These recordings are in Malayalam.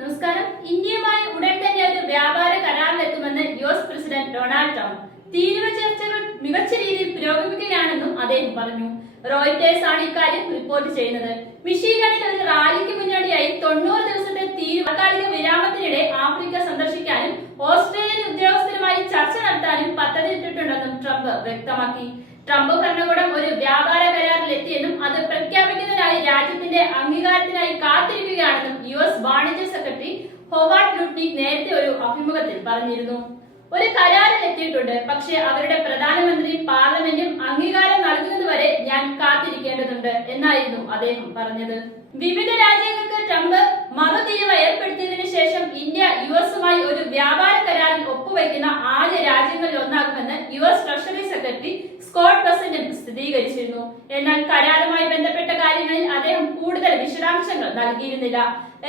നമസ്കാരം. ഇന്ത്യയുമായി ഉടൻ തന്നെ ഒരു വ്യാപാര കരാറിലെത്തുമെന്ന് U S president Donald Trump. തീരുവ ചർച്ചകൾ മികച്ച രീതിയിൽ പുരോഗമിക്കുകയാണെന്നും അദ്ദേഹം പറഞ്ഞു. റോയിറ്റേഴ്സ് ആണ് ഇക്കാര്യം റിപ്പോർട്ട് ചെയ്യുന്നത്. മിഷീഗണിൽ ഒരു റാലിക്ക് മുന്നോടിയായി തൊണ്ണൂറ് ദിവസത്തെ താൽക്കാലിക വിരാമത്തിനിടെ ആഫ്രിക്ക സന്ദർശിക്കാനും ഓസ്ട്രേലിയൻ ഉദ്യോഗസ്ഥരുമായി ചർച്ച നടത്താനും പദ്ധതിയിട്ടിട്ടുണ്ടെന്നും ട്രംപ് വ്യക്തമാക്കി. ട്രംപ് ഭരണകൂടം ഒരു വ്യാപാര കരാറിലെത്തിയെന്നും അത് പ്രഖ്യാപിക്കുന്നതിനായി രാജ്യത്തിന്റെ അംഗീകാരത്തിനായി കാത്തിരിക്കുകയാണെന്നും യു എസ് വാണിജ്യ സെക്രട്ടറി ഹോവാർഡ് ലുട്നിക് നേരത്തെ ഒരു അഭിമുഖത്തിൽ പറഞ്ഞിരുന്നു. ഒരു കരാറിൽ എത്തിയിട്ടുണ്ട്. പക്ഷേ അവരുടെ പ്രധാനമന്ത്രി പാർലമെന്റും അംഗീകാരം നൽകുന്നതുവരെ ഞാൻ കാത്തിരിക്കേണ്ടതുണ്ട് എന്നായിരുന്നു അദ്ദേഹം പറഞ്ഞത്. വിവിധ രാജ്യങ്ങൾക്ക് ട്രംപ് മറുതീരുവ ഏർപ്പെടുത്തിയതിനു ശേഷം ഇന്ത്യ യു എസുമായി ഒരു വ്യാപാര കരാറിൽ ഒപ്പുവയ്ക്കുന്ന ആദ്യ രാജ്യങ്ങളിൽ ഒന്നാകുമെന്ന് U S treasury secretary Scott president സ്ഥിരീകരിച്ചിരുന്നു? എന്നാൽ കരാറുമായി ബന്ധപ്പെട്ട കാര്യങ്ങളിൽ അദ്ദേഹം കൂടുതൽ വിശദാംശങ്ങൾ നൽകിയിരുന്നില്ല.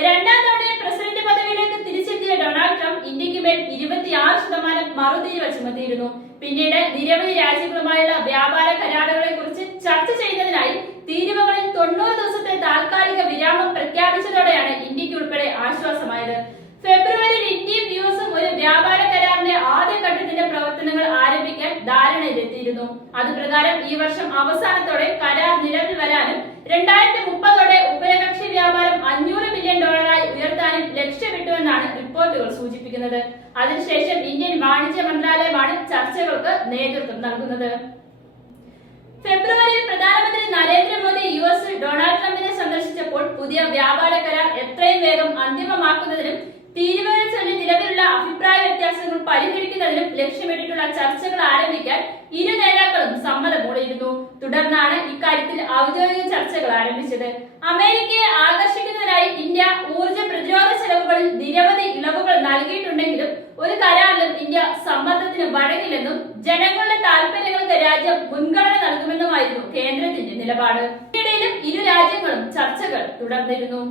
രണ്ടാം തവണ പ്രസിഡന്റ് പദവിയിലേക്ക് തിരിച്ചെത്തിയ ഡൊണാൾഡ് ട്രംപ് ഇന്ത്യയ്ക്ക് മേൽ ഇരുപത്തിയാറ് ശതമാനം മറുതീരുവ ചുമത്തിയിരുന്നു പിന്നീട് നിരവധി രാജ്യങ്ങളുമായുള്ള വ്യാപാര കരാറുകളെ കുറിച്ച് ചർച്ച ചെയ്യുന്നതിനായി തീരുവകളിൽ തൊണ്ണൂറ് ദിവസത്തെ താൽക്കാലിക വിരാമം പ്രഖ്യാപിച്ചതോടെയാണ് ഇന്ത്യയ്ക്ക് ഉൾപ്പെടെ ആശ്വാസമായത് ഫെബ്രുവരിയിൽ ഇന്ത്യയും യു എസും ഒരു വ്യാപാര കരാറിന്റെ ആദ്യ ഘട്ടത്തിന്റെ പ്രവർത്തനങ്ങൾ ആരംഭിക്കാൻ ധാരണയിലെത്തിയിരുന്നു അത് പ്രകാരം ഈ വർഷം അവസാനത്തോടെ കരാർ നിലവിൽ വരാനും രണ്ടായിരത്തി മുപ്പതോടെ ഉഭയകക്ഷി വ്യാപാരം അഞ്ഞൂറ് മില്യൺ ഡോളറായി ഉയർത്താനും ലക്ഷ്യമിട്ടുവെന്നാണ് റിപ്പോർട്ടുകൾ സൂചിപ്പിക്കുന്നത്. അതിനുശേഷം ഇന്ത്യൻ വാണിജ്യ മന്ത്രാലയമാണ് ചർച്ചകൾക്ക് നേതൃത്വം നൽകുന്നത്. ഫെബ്രുവരിയിൽ പ്രധാനമന്ത്രി നരേന്ദ്രമോദി യു എസിൽ ഡൊണാൾഡ് ട്രംപിനെ സന്ദർശിച്ചപ്പോൾ പുതിയ വ്യാപാര കരാർ എത്രയും വേഗം അന്തിമമാക്കുന്നതിനും തീരുമാനിച്ചതിന് നിലവിലുള്ള അഭിപ്രായ വ്യത്യാസങ്ങൾ പരിഹരിക്കുന്നതിനും ലക്ഷ്യമിട്ടിട്ടുള്ള ചർച്ചകൾ ആരംഭിക്കാൻ ഇരു നേതാക്കളും സമ്മതമൂടിയിരുന്നു തുടർന്നാണ് ഇക്കാര്യത്തിൽ ഔദ്യോഗിക ചർച്ചകൾ ആരംഭിച്ചത്. അമേരിക്കയെ ആകർഷിക്കുന്നതിനായി ഇന്ത്യ ഊർജ പ്രതിരോധ ചെലവുകളിൽ നിരവധി ഇളവുകൾ നൽകിയിട്ടുണ്ടെങ്കിലും ഒരു കരാറിലും ഇന്ത്യ സമ്മർദ്ദത്തിന് വഴങ്ങില്ലെന്നും ജനങ്ങളുടെ താല്പര്യങ്ങൾക്ക് രാജ്യം മുൻഗണന നൽകുമെന്നുമായിരുന്നു കേന്ദ്രത്തിന്റെ നിലപാട്. ഇതിനിടയിലും ഇരു രാജ്യങ്ങളും ചർച്ചകൾ തുടർന്നിരുന്നു.